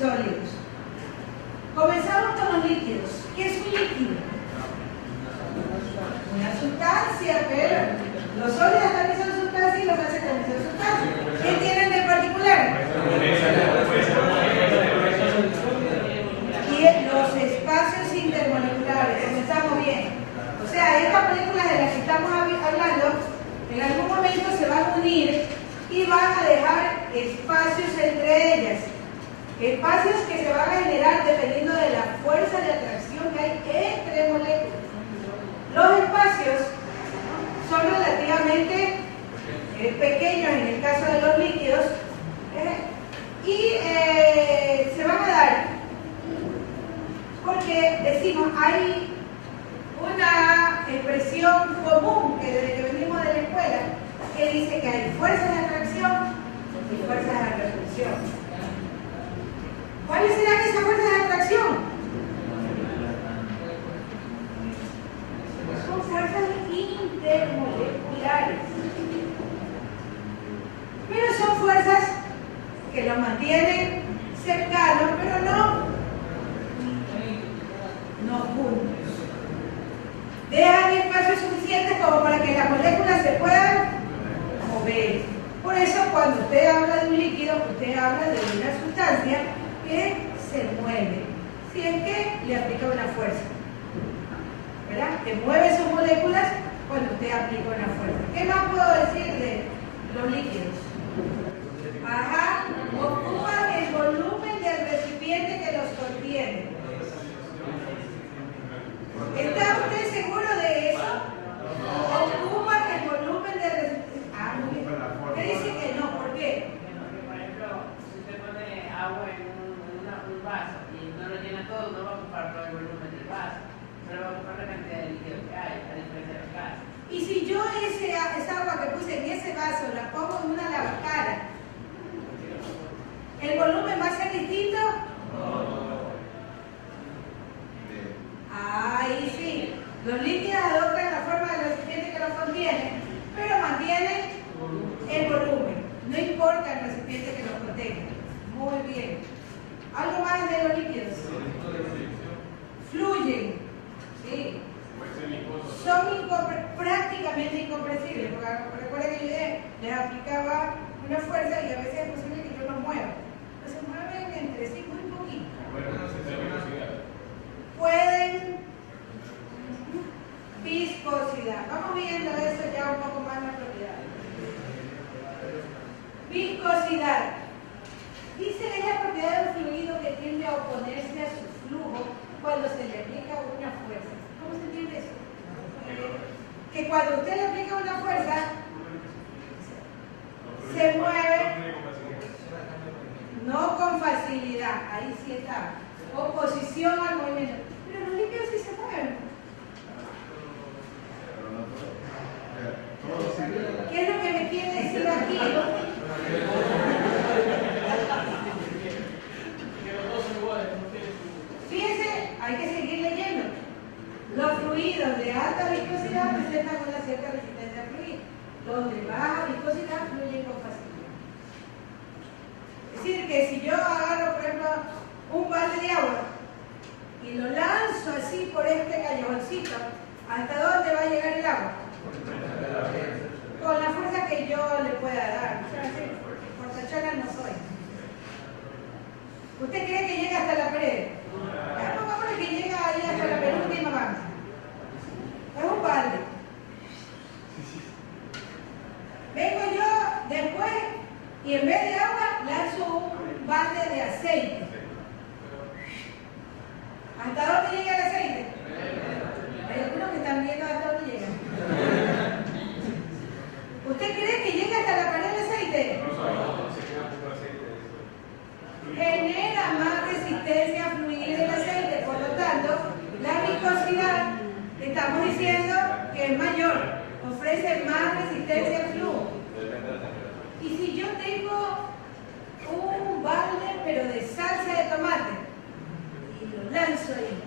sólidos. Comenzamos con los líquidos. ¿Qué es un líquido? Una sustancia, pero los sólidos también son sustancias y los gases también son sustancias. ¿Qué tienen de particular? Y los espacios intermoleculares. Comenzamos bien. O sea, estas moléculas de las que estamos hablando, en algún momento se van a unir y van a dejar espacios entre ellas. Espacios que se van a generar dependiendo de la fuerza de atracción que hay entre moléculas. Los espacios son relativamente pequeños en el caso de los líquidos y se van a dar porque decimos hay una expresión común que desde que venimos de la escuela que dice que hay fuerzas de atracción y fuerzas de repulsión. ¿Cuáles serán esas fuerzas de atracción? Son fuerzas intermoleculares. Pero son fuerzas que los mantienen cercanos, pero no juntos. Dejan espacio suficiente como para que las moléculas se puedan mover. Por eso cuando usted habla de un líquido, usted habla de una sustancia que se mueve, si es que le aplica una fuerza, ¿verdad? Que mueve sus moléculas cuando usted aplica una fuerza. ¿Qué más puedo decir de los líquidos? Ajá, ocupan el volumen del recipiente que los contiene. ¿Está usted seguro de eso? Ocupan el volumen del recipiente. Ah, muy bien. Usted dice que no, ¿por qué? Por ejemplo, si usted pone agua en un vaso y no lo llena todo, no va a ocupar todo el volumen del vaso, solo va a ocupar la cantidad de líquido que hay, a diferencia del gas. Y si yo esa agua que puse en ese vaso la pongo en una lavacara, ¿el volumen va a ser distinto? Ahí sí. Los líquidos adoptan la forma del recipiente que los contiene, pero mantienen el volumen. No importa el recipiente que los contenga. Muy bien. ¿Algo más de los líquidos? Fluyen. Sí. Son prácticamente incompresibles. Porque recuerden que yo les aplicaba una fuerza y a veces es posible que yo los mueva. Pero se mueven entre sí muy poquito. Pueden viscosidad. Vamos viendo eso ya un poco más en la propiedad. Viscosidad. Dice que es la propiedad de un fluido que tiende a oponerse a su flujo cuando se le aplica una fuerza. ¿Cómo se entiende eso? Que cuando usted le aplica una fuerza, se mueve, no con facilidad, ahí sí está. Oposición al movimiento. Pero los líquidos sí se mueven. ¿Qué es lo que me quiere decir aquí? Fíjense, hay que seguir leyendo. Los fluidos de alta viscosidad presentan una cierta resistencia a fluir. Los de baja viscosidad fluyen con facilidad. Es decir, que si yo agarro, por ejemplo, un balde de agua y lo lanzo así por este callejoncito, ¿hasta dónde va a llegar el agua? Con la fuerza que yo le pueda dar. O sea, así, portachona no soy. ¿Usted cree que llega hasta la pared? Ya, pongámosle que llega ahí hasta la penúltima banca. Es un balde. Vengo yo después y en vez de agua lanzo un balde de aceite. ¿Hasta dónde llega el aceite? Hay algunos que están viendo hasta dónde llega. ¿Usted cree que llega hasta la pared el aceite? Genera más resistencia a fluir el aceite, por lo tanto, la viscosidad, estamos diciendo que es mayor, ofrece más resistencia al flujo. Y si yo tengo un balde, pero de salsa de tomate, y lo lanzo ahí,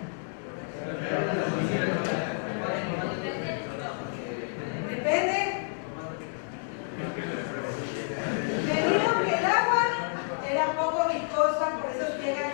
depende. Me dijo que el agua era poco viscosa, por eso llega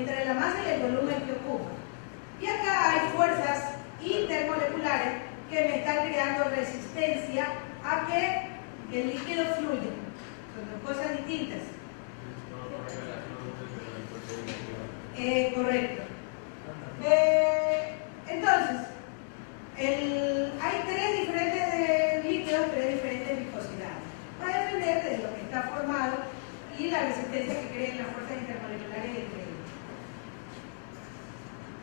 entre la masa y el volumen que ocupa. Y acá hay fuerzas intermoleculares que me están creando resistencia a que el líquido fluya. Son dos cosas distintas. Correcto. Entonces, hay tres diferentes líquidos, tres diferentes viscosidades. Va a depender de lo que está formado y la resistencia que creen las fuerzas intermoleculares entre ellos.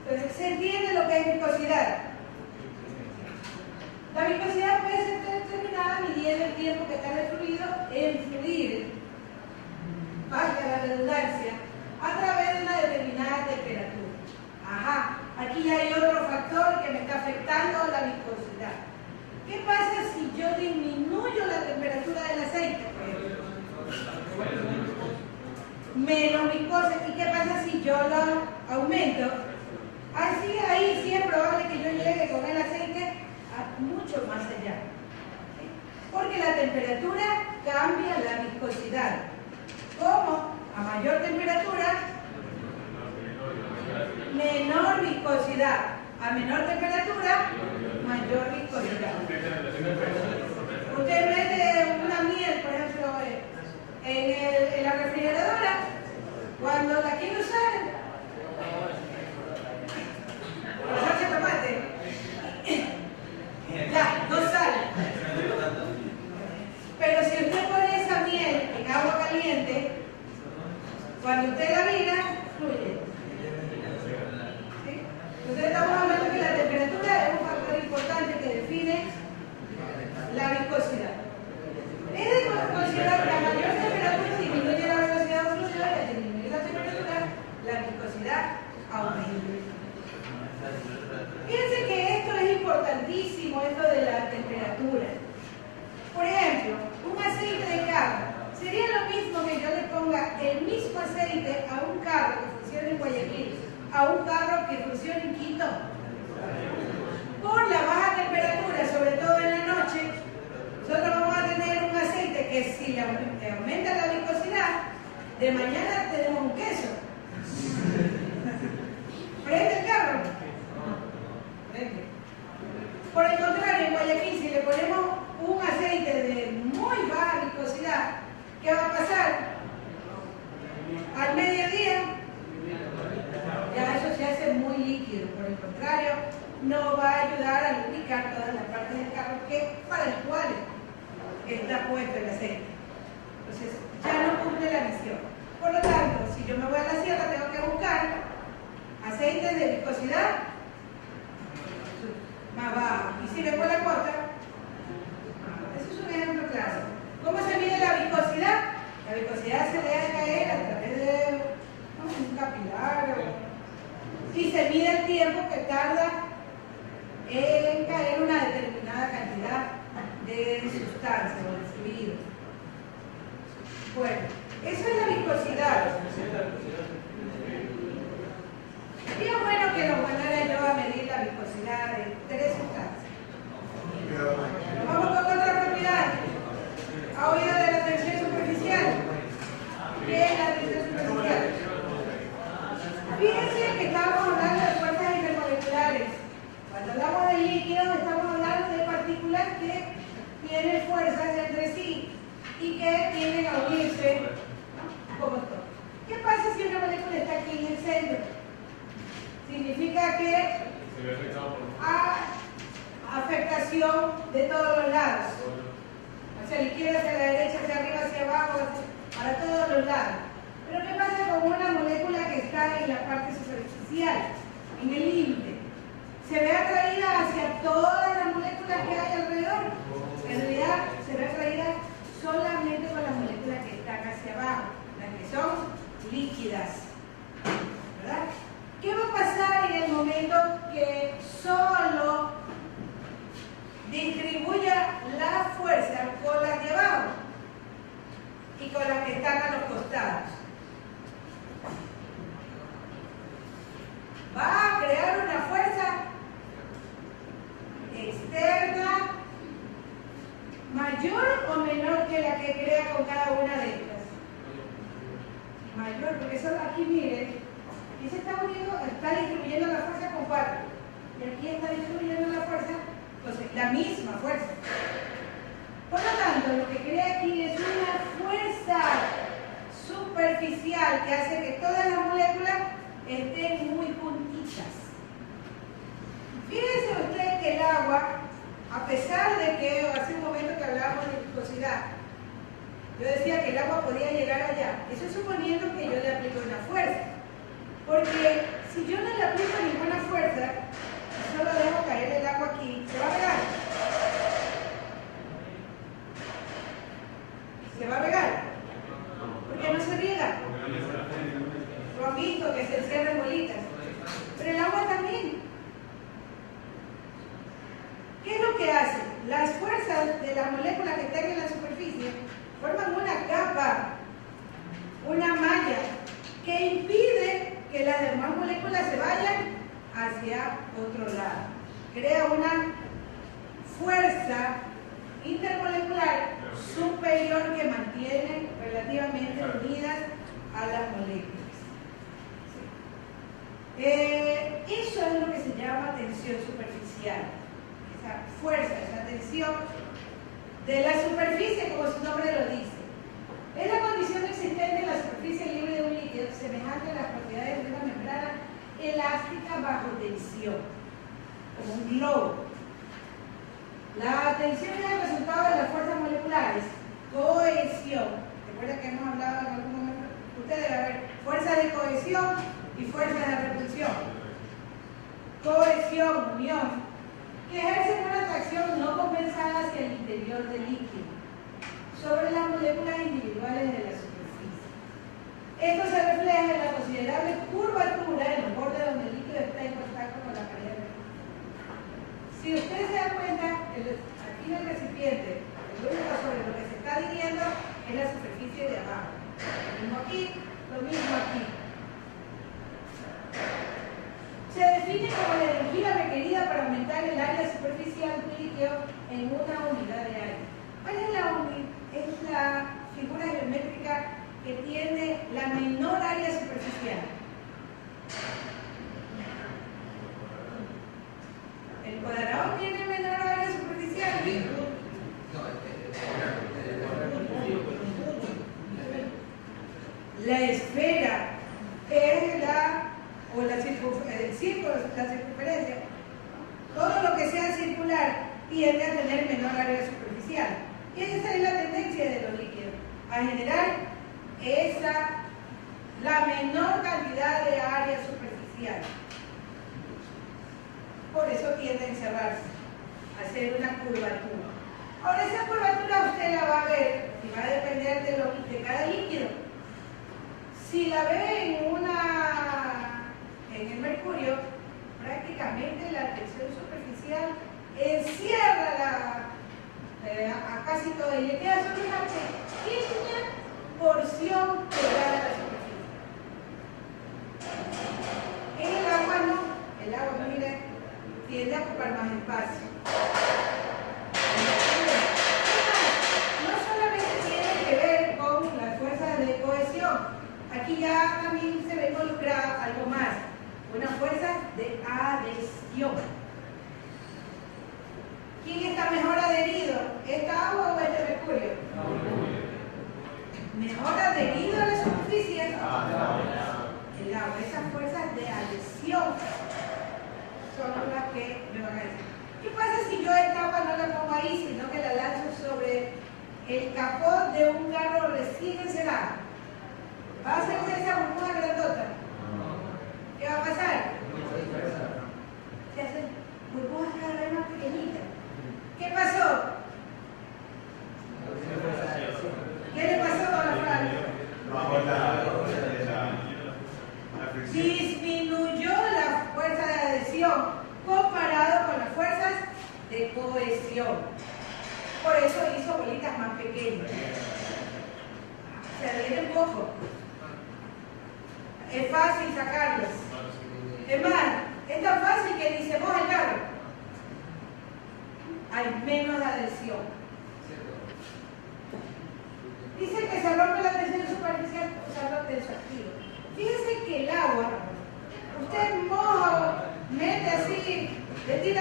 Entonces, ¿se entiende lo que es viscosidad? La viscosidad puede ser determinada midiendo el tiempo que tarda el fluido en fluir, valga la redundancia, a través de una determinada temperatura. Ajá, aquí ya hay otro factor que me está afectando la viscosidad. ¿Qué pasa si yo disminuyo la temperatura del aceite? Menos viscosa. ¿Y qué pasa si yo lo aumento? Así ahí sí es probable que yo llegue con el aceite a mucho más allá. ¿Sí? Porque la temperatura cambia la viscosidad. ¿Cómo? A mayor temperatura, menor viscosidad. A menor temperatura, mayor viscosidad. Usted mete una miel, por ejemplo, en la refrigeradora, cuando la quiere usar, la salsa de tomate, ya, no sale. Pero si usted pone esa miel en agua caliente, cuando usted la mira, fluye. ¿Sí? Entonces estamos hablando que la temperatura es un factor importante que define la viscosidad. Es de considerar que a mayor temperatura disminuye la velocidad de fluido y al disminuir la temperatura, la viscosidad aumenta. Fíjense que esto es importantísimo, esto de la temperatura. Por ejemplo, un aceite de carro. Sería lo mismo que yo le ponga el mismo aceite a un carro que funciona en Guayaquil, a un carro que funciona en Quito. Por la baja temperatura, sobre todo en la noche, nosotros vamos a tener un aceite que si le aumenta la viscosidad, de mañana tenemos un queso. ¿Prende el carro? Prende. Por el contrario, en Guayaquil, si le ponemos un aceite de muy baja viscosidad, ¿qué va a pasar? Al mediodía, ya eso se hace muy líquido. Por el contrario, no va a ayudar a lubricar todas las partes del carro para el cual está puesto el aceite. Entonces, ya no cumple la misión. Por lo tanto, si yo me voy a la sierra, tengo que buscar aceites de viscosidad más baja. Y si me voy a la costa, eso es un ejemplo claro. ¿Cómo se mide la viscosidad? La viscosidad se deja caer a través de un capilar y se mide el tiempo que tarda en caer una determinada cantidad de sustancia o de fluido. Bueno, eso es la viscosidad. Sería bueno que nos mandara yo a medir la viscosidad de tres sustancias. Vamos con otra propiedad. ¿Ha oído de la tensión superficial? ¿Qué es la tensión superficial? Fíjense que estamos hablando de fuerzas intermoleculares. Cuando hablamos de líquidos, estamos hablando de partículas que tienen fuerzas entre sí y que tienden a unirse como todo. ¿Qué pasa si una molécula está aquí en el centro? Significa que hay afectación de todos los lados. Hacia la izquierda, hacia la derecha, hacia arriba, hacia abajo, para todos los lados. Pero ¿qué pasa con una molécula que está en la parte superficial, en el límite? ¿Se ve atraída hacia todas las moléculas que hay alrededor? En realidad se ve atraída solamente con las moléculas que están hacia abajo, las que son líquidas. ¿Verdad? ¿Qué va a pasar en el momento que solo distribuya la fuerza con las de abajo y con las que están a los costados? Va a crear una fuerza externa mayor o menor que la que crea con cada una de estas. Mayor, porque eso aquí miren, dice está distribuyendo la fuerza, entonces la misma fuerza. Por lo tanto, lo que crea aquí es una fuerza superficial que hace que todas las moléculas estén muy juntitas. Fíjense usted que el agua, a pesar de que hace un momento que hablábamos de viscosidad, yo decía que el agua podía llegar allá, eso es suponiendo que yo le aplico una fuerza. Porque si yo no le aplico ninguna fuerza, solo dejo caer el agua aquí, se va a pegar. Se va a pegar. Porque no se riega. Lo han visto que se encierran bolitas. Pero el agua también. ¿Qué es lo que hace? Las fuerzas de las moléculas que están en la superficie forman una capa, una malla, que impide que las demás moléculas se vayan hacia otro lado. Crea una fuerza intermolecular superior que mantiene relativamente unidas a las moléculas. ¿Sí? Eso es lo que se llama tensión superficial. Esa fuerza, esa tensión de la superficie, como su nombre lo dice. Es la condición existente en la superficie libre de un líquido semejante a las propiedades de una membrana elástica bajo tensión, como un globo. La tensión es el resultado de las fuerzas moleculares, cohesión. ¿Recuerda que hemos hablado en algún momento? Usted debe haber fuerzas de cohesión y fuerzas de repulsión. Cohesión, unión, que ejercen una atracción no compensada hacia el interior del líquido sobre las moléculas individuales de la superficie. Esto se refleja en la considerable curvatura en los bordes donde el líquido está en contacto con la pared. Si usted se da cuenta, aquí en el recipiente, el único sobre lo que se está dirigiendo es la superficie de abajo. Lo mismo aquí, lo mismo aquí. Se define como la energía requerida para aumentar el área superficial del líquido en una unidad de área. ¿Cuál es la unidad? Es la figura geométrica que tiene la menor área superficial. ¿El cuadrado tiene menor área superficial? La esfera es la circunferencia. Todo lo que sea circular tiende a tener menor área superficial. Y esa es la tendencia de los líquidos, a generar la menor cantidad de área superficial. Por eso tiende a encerrarse, a hacer una curvatura. Ahora esa curvatura usted la va a ver y va a depender de cada líquido. Si la ve en el mercurio, prácticamente la tensión superficial encierra a casi todo y le queda solo una pequeña porción pegada a la superficie. En el agua no, el agua, mire, tiende a ocupar más espacio. No solamente tiene que ver con las fuerzas de cohesión, aquí ya también se ve involucrada algo más, una fuerza de adhesión. ¿Quién está mejor adherido? ¿Esta agua o este mercurio? Mejor adherido a la superficie. El agua. Esas fuerzas de adhesión son las que me van a decir. ¿Qué pasa si yo esta agua no la pongo ahí, sino que la lanzo sobre el capó de un carro recién encerado? ¿Va a hacerse esa burbuja grandota? ¿Qué va a pasar? Se hacen burbujas cada vez más pequeñitas. ¿Qué pasó? ¿Qué le pasó con la frase? Disminuyó la fuerza de adhesión comparado con las fuerzas de cohesión. Por eso hizo bolitas más pequeñas. Se adhieren poco. Es fácil sacarlas. Es más, es tan fácil que ni se moja el carro. Hay menos adhesión. Dice que se rompe la tensión superficial usando tensoactivo. Fíjense que el agua, usted moja, mete así, le tira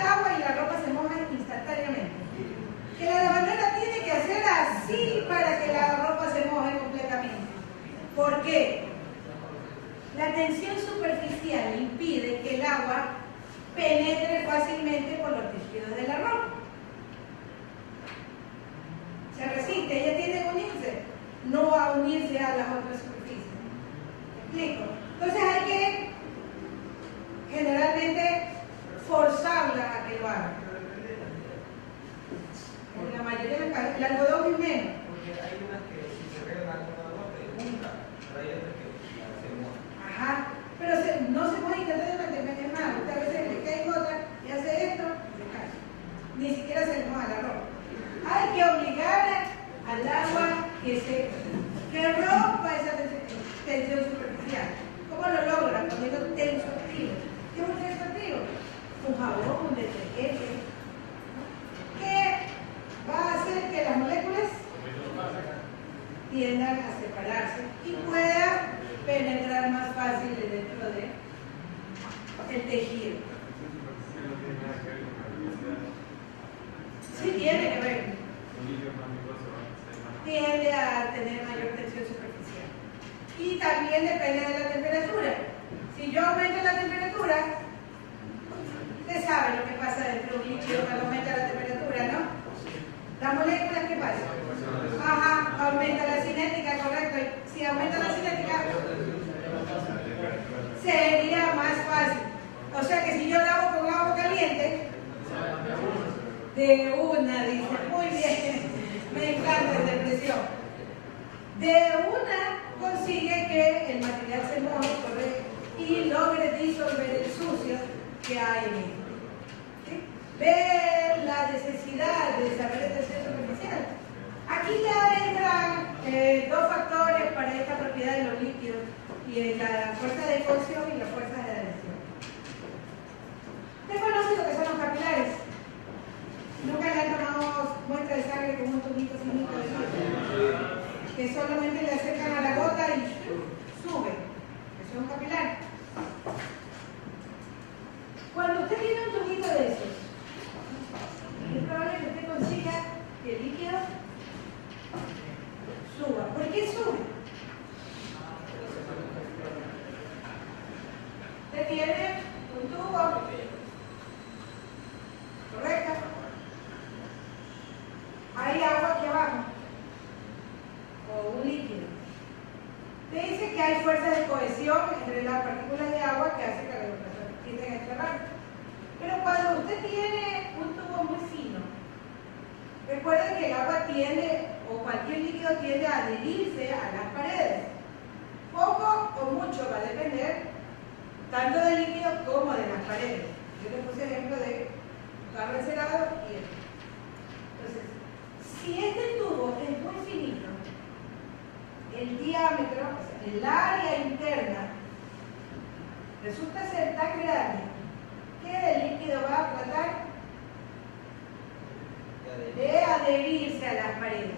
superficial impide que el agua penetre fácilmente por los tejidos de la ropa. Se resiste, ella tiene que unirse, no a unirse a las otras superficies. ¿Me explico? Entonces hay que generalmente forzarla a que lo haga. En la mayoría de los casos, el algodón es menos. Porque hay unas que si se regan con agua te juntan, pero hay otras que se mojan. Ajá, pero no se puede intentar de mantener más. Usted a veces le cae gota y hace esto, se cae. Ni siquiera se le moja la ropa. Hay que obligar al agua que rompa esa tensión superficial. ¿Cómo lo logra? Poniendo tensoactivo. ¿Qué es un tensoactivo? Un jabón, un detergente, que va a hacer que las moléculas tiendan a separarse y pueda penetrar más fácil dentro del tejido. Sí tiene que ver. Tiende a tener mayor tensión superficial. Y también depende de la temperatura. Si yo aumento la temperatura, usted sabe lo que pasa dentro de un líquido cuando aumenta la temperatura, ¿no? Las moléculas, ¿qué pasa? Ajá, aumenta la cinética, correcto. Si aumenta la cinética, sería más fácil. O sea que si yo lavo con agua caliente, de una, dice, muy bien, me encanta esa expresión. De una consigue que el material se moje, correcto, y logre disolver el sucio que hay en él. ¿Sí? Ve la necesidad de saber el tensión superficial. Aquí ya entran dos factores para esta propiedad de los líquidos, y es la fuerza de cohesión y la fuerza de adhesión. ¿Usted conoce lo que son los capilares? Nunca le han tomado muestra de sangre con un tubito finito de sangre, que solamente le acercan a la gota y suben. Eso es un capilar. Cuando usted tiene un tubito de esos, es probable que usted consiga que el líquido suba. ¿Por qué sube? Usted tiene un tubo, ¿correcto? Hay agua aquí abajo, o un líquido. Te dice que hay fuerzas de cohesión entre las partículas de agua que hacen que las tienden a extravar. Pero cuando usted tiene un tubo muy fino, recuerden que el agua tiende, o cualquier líquido tiende a adherirse a las paredes. Poco o mucho va a depender tanto del líquido como de las paredes. Yo le puse ejemplo de carro encerado y esto. Entonces, si este tubo es muy finito, el diámetro, o sea, el área interna, resulta ser tan grande que el líquido va a tratar de adherirse a las paredes.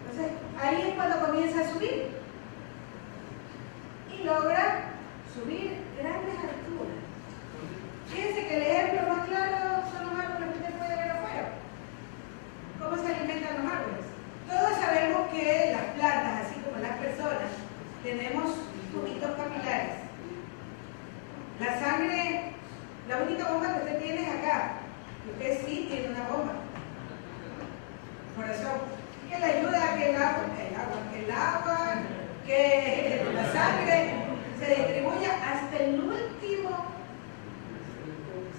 Entonces, ahí es cuando comienza a subir y logra subir grandes alturas. Fíjense que el ejemplo más claro son los árboles que usted puede ver afuera. ¿Cómo se alimentan los árboles? Todos sabemos que las plantas, así como las personas, tenemos tubitos capilares. La sangre, la única bomba que usted tiene es acá. Usted sí tiene una bomba. Corazón. Que le ayuda a que el agua, que la sangre se distribuya hasta el último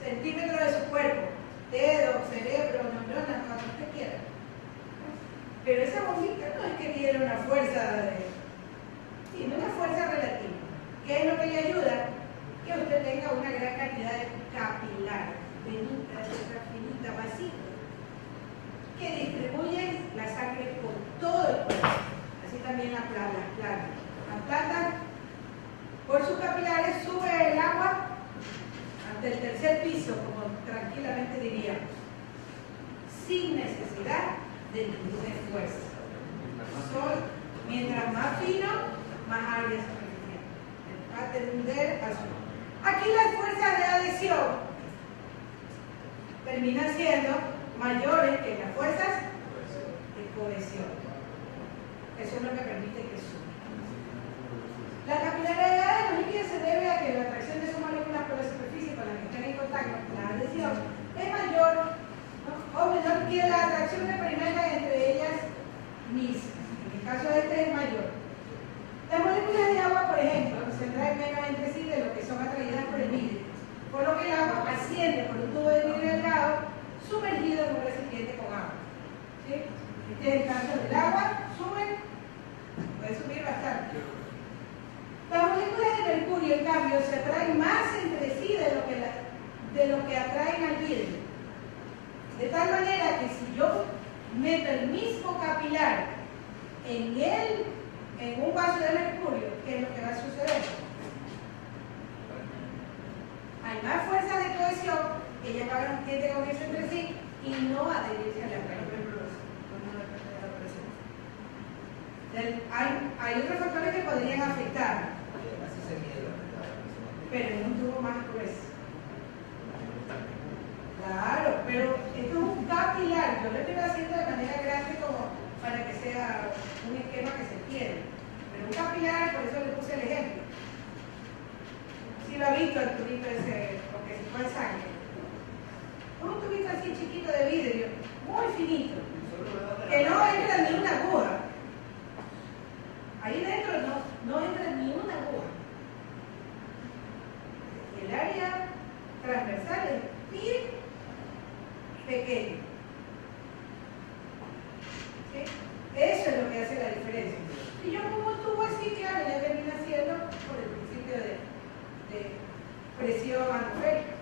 centímetro de su cuerpo. Dedo, cerebro, neuronas, lo que usted quiera. Pero esa bombita no es que tiene una fuerza tiene una fuerza relativa. ¿Qué es lo que le ayuda? Que usted tenga una gran cantidad de capilares, venitas, finita, vasitos, que distribuyen la sangre por todo el cuerpo. Así también las plantas. Las plantas, por sus capilares, sube el agua hasta el tercer piso, como tranquilamente diríamos, sin necesidad de ningún esfuerzo. Mientras más fino, más área superficial. Va a tender a subir. Aquí las fuerzas de adhesión terminan siendo mayores que las fuerzas de cohesión. Eso es lo que permite que suba. La capilaridad mercurio, en cambio, se atraen más entre sí de lo que atraen al vidrio. De tal manera que si yo meto el mismo capilar en un vaso de mercurio, ¿qué es lo que va a suceder? Hay más fuerza de cohesión, ellas tienden a unirse entre sí y no adherirse a la hay otros factores que podrían afectar, pero en un tubo más grueso. Claro, pero esto es un capilar, yo lo estoy haciendo de manera grande como para que sea un esquema que se entienda. Pero un capilar, por eso le puse el ejemplo. Si lo ha visto el tubito ese, porque se fue sangre. Un tubito así chiquito de vidrio, muy finito, que no entra ni una aguja. Ahí dentro no entra ni una aguja. El área transversal es bien pequeño. ¿Sí? Eso es lo que hace la diferencia. Y yo como un tubo así, claro, ya termina siendo por el principio de presión atmosférica,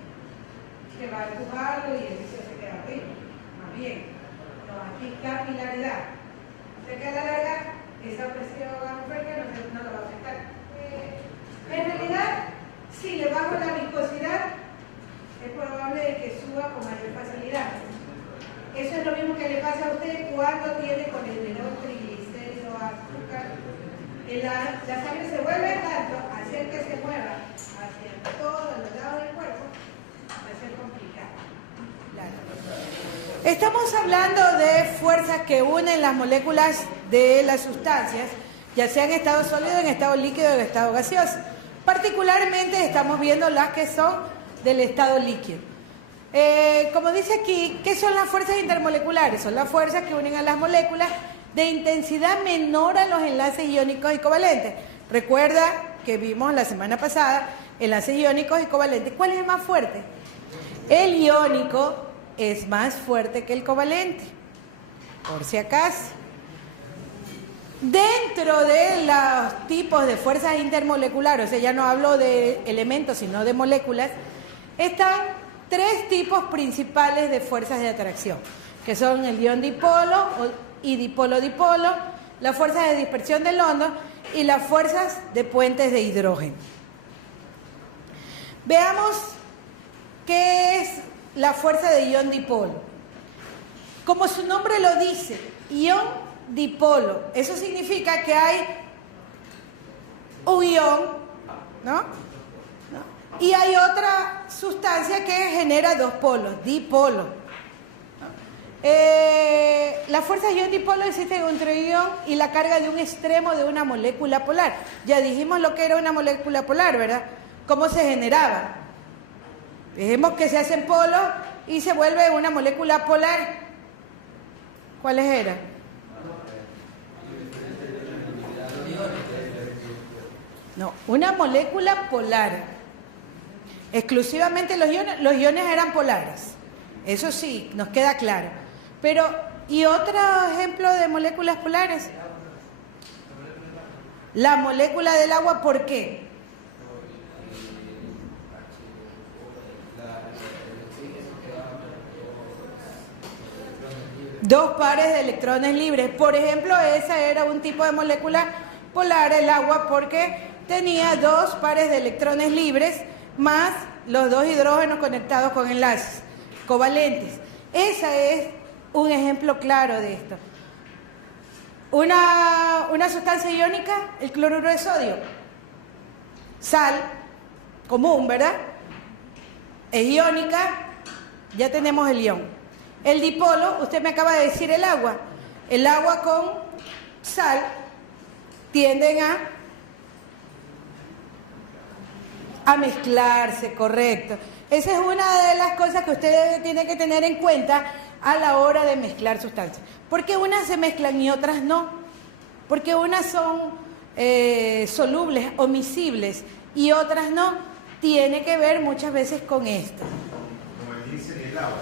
que va a empujarlo y el líquido se queda arriba. Más bien, no, aquí capilaridad. Se queda a la larga, esa presión atmosférica no lo va a afectar. En realidad, si le bajo la viscosidad, es probable de que suba con mayor facilidad. Eso es lo mismo que le pasa a usted cuando tiene colesterol, triglicéridos, azúcar. La sangre se vuelve tanto, hacer que se mueva hacia todos los lados del cuerpo, va a ser complicado. Estamos hablando de fuerzas que unen las moléculas de las sustancias, ya sea en estado sólido, en estado líquido o en estado gaseoso. Particularmente estamos viendo las que son del estado líquido. Como dice aquí, ¿qué son las fuerzas intermoleculares? Son las fuerzas que unen a las moléculas de intensidad menor a los enlaces iónicos y covalentes. Recuerda que vimos la semana pasada enlaces iónicos y covalentes. ¿Cuál es el más fuerte? El iónico es más fuerte que el covalente, por si acaso. Dentro de los tipos de fuerzas intermoleculares, o sea, ya no hablo de elementos, sino de moléculas, están tres tipos principales de fuerzas de atracción, que son el ion-dipolo y dipolo-dipolo, las fuerzas de dispersión del hondo y las fuerzas de puentes de hidrógeno. Veamos qué es la fuerza de ion-dipolo. Como su nombre lo dice, ion-dipolo, eso significa que hay un ion, ¿no? Y hay otra sustancia que genera dos polos, dipolo. Las fuerzas ion-dipolo existen entre un ion y la carga de un extremo de una molécula polar. Ya dijimos lo que era una molécula polar, ¿verdad? ¿Cómo se generaba? Dijimos que se hacen polos y se vuelve una molécula polar. ¿Cuáles eran? No, una molécula polar. Exclusivamente los iones eran polares. Eso sí, nos queda claro. Pero, ¿y otro ejemplo de moléculas polares? La molécula del agua, ¿por qué? Dos pares de electrones libres. Por ejemplo, esa era un tipo de molécula polar, el agua, porque tenía dos pares de electrones libres más los dos hidrógenos conectados con enlaces covalentes. Ese es un ejemplo claro de esto. Una sustancia iónica, el cloruro de sodio. Sal, común, ¿verdad? Es iónica, ya tenemos el ion. El dipolo, usted me acaba de decir el agua. El agua con sal tienden a mezclarse, correcto. Esa es una de las cosas que usted tiene que tener en cuenta a la hora de mezclar sustancias. Porque unas se mezclan y otras no. Porque unas son solubles o miscibles y otras no. Tiene que ver muchas veces con esto. Como el diésel y el agua.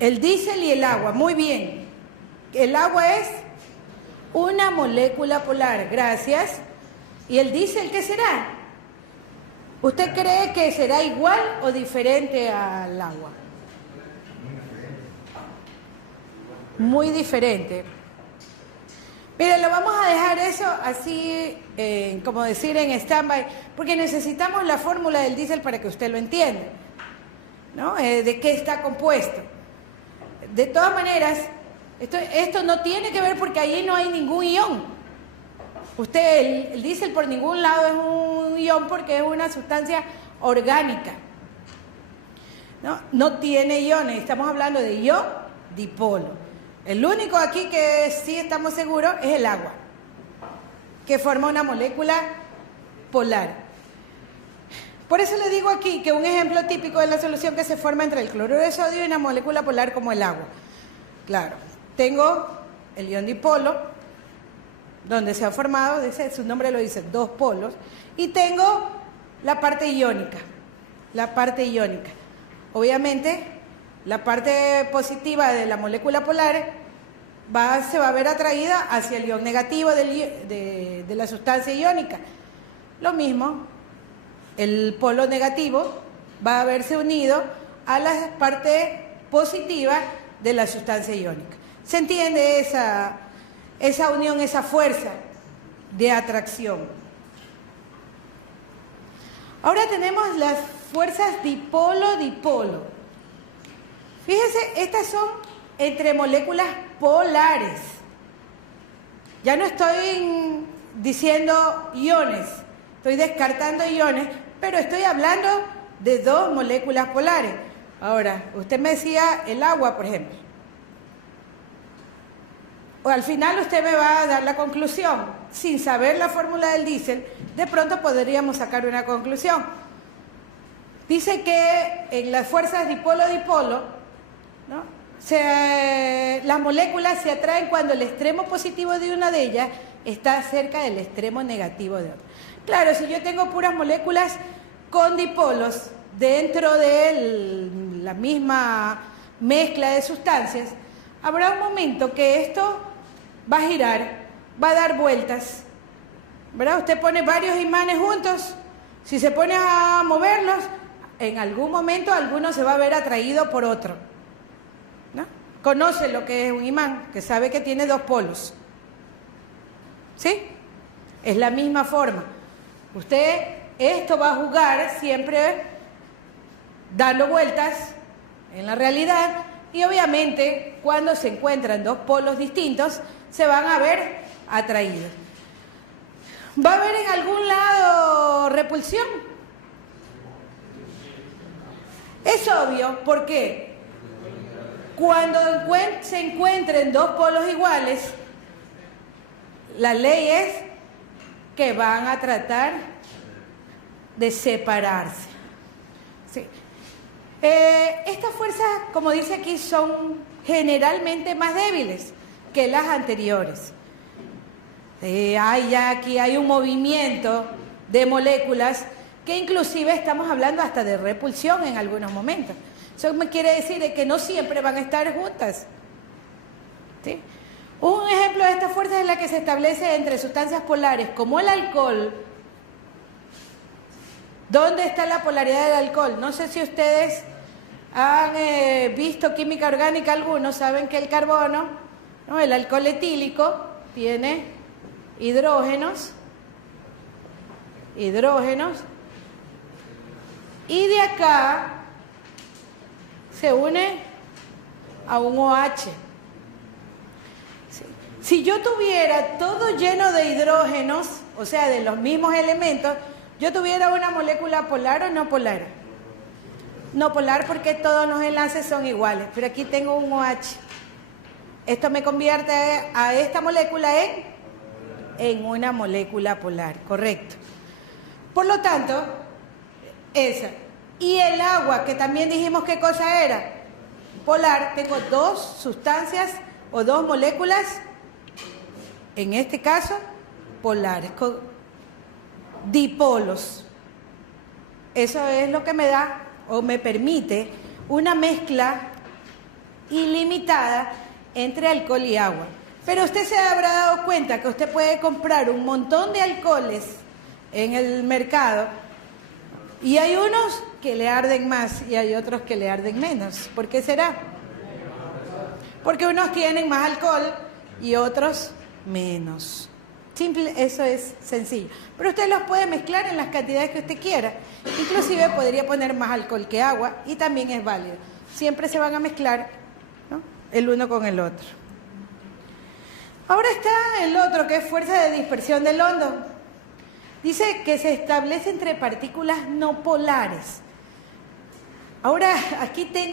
El diésel y el agua, muy bien. El agua es una molécula polar, gracias. ¿Y el diésel qué será? ¿Usted cree que será igual o diferente al agua? Muy diferente. Mire, lo vamos a dejar eso así, como decir, en stand-by, porque necesitamos la fórmula del diésel para que usted lo entienda, ¿no? De qué está compuesto. De todas maneras, esto no tiene que ver porque allí no hay ningún ion. El diésel por ningún lado es un ion porque es una sustancia orgánica. No tiene iones, estamos hablando de ion dipolo. El único aquí que sí estamos seguros es el agua, que forma una molécula polar. Por eso le digo aquí que un ejemplo típico de la solución que se forma entre el cloruro de sodio y una molécula polar como el agua. Claro, tengo el ion dipolo, donde se ha formado, su nombre lo dice, dos polos, y tengo la parte iónica. Obviamente, la parte positiva de la molécula polar se va a ver atraída hacia el ion negativo de la sustancia iónica. Lo mismo, el polo negativo va a verse unido a la parte positiva de la sustancia iónica. ¿Se entiende esa unión, esa fuerza de atracción? Ahora tenemos las fuerzas dipolo-dipolo. Fíjense, estas son entre moléculas polares. Ya no estoy diciendo iones, estoy descartando iones, pero estoy hablando de dos moléculas polares. Ahora, usted me decía el agua, por ejemplo. O al final usted me va a dar la conclusión. Sin saber la fórmula del diésel, de pronto podríamos sacar una conclusión. Dice que en las fuerzas dipolo-dipolo, ¿no? Las moléculas se atraen cuando el extremo positivo de una de ellas está cerca del extremo negativo de otra. Claro, si yo tengo puras moléculas con dipolos dentro de la misma mezcla de sustancias, habrá un momento que esto va a girar, va a dar vueltas, ¿verdad? Usted pone varios imanes juntos, si se pone a moverlos, en algún momento alguno se va a ver atraído por otro, ¿no? Conoce lo que es un imán, que sabe que tiene dos polos, ¿sí? Es la misma forma. Esto va a jugar siempre dando vueltas en la realidad y obviamente cuando se encuentran dos polos distintos se van a ver atraídos. ¿Va a haber en algún lado repulsión? Es obvio, ¿por qué? Cuando se encuentren dos polos iguales, la ley es que van a tratar de separarse. Sí. Estas fuerzas, como dice aquí, son generalmente más débiles que las anteriores. Aquí hay un movimiento de moléculas que inclusive estamos hablando hasta de repulsión en algunos momentos. Eso me quiere decir que no siempre van a estar juntas, ¿sí? Un ejemplo de estas fuerzas es la que se establece entre sustancias polares, como el alcohol. ¿Dónde está la polaridad del alcohol? No sé si ustedes han visto química orgánica, algunos saben que el carbono, ¿no? El alcohol etílico tiene hidrógenos, y de acá se une a un OH. Sí. Si yo tuviera todo lleno de hidrógenos, o sea, de los mismos elementos, yo tuviera una molécula polar o no polar. No polar porque todos los enlaces son iguales, pero aquí tengo un OH. Esto me convierte a esta molécula en una molécula polar, correcto. Por lo tanto, esa. Y el agua, que también dijimos qué cosa era, polar, tengo dos sustancias o dos moléculas, en este caso, polares, con dipolos. Eso es lo que me da o me permite una mezcla ilimitada entre alcohol y agua. Pero usted se habrá dado cuenta que usted puede comprar un montón de alcoholes en el mercado Y hay unos que le arden más y hay otros que le arden menos. ¿Por qué será? Porque unos tienen más alcohol y otros menos. Simple, eso es sencillo. Pero usted los puede mezclar en las cantidades que usted quiera. Inclusive podría poner más alcohol que agua y también es válido. Siempre se van a mezclar, ¿no?, el uno con el otro. Ahora está el otro, que es fuerza de dispersión del hondo. Dice que se establece entre partículas no polares. Ahora aquí tengo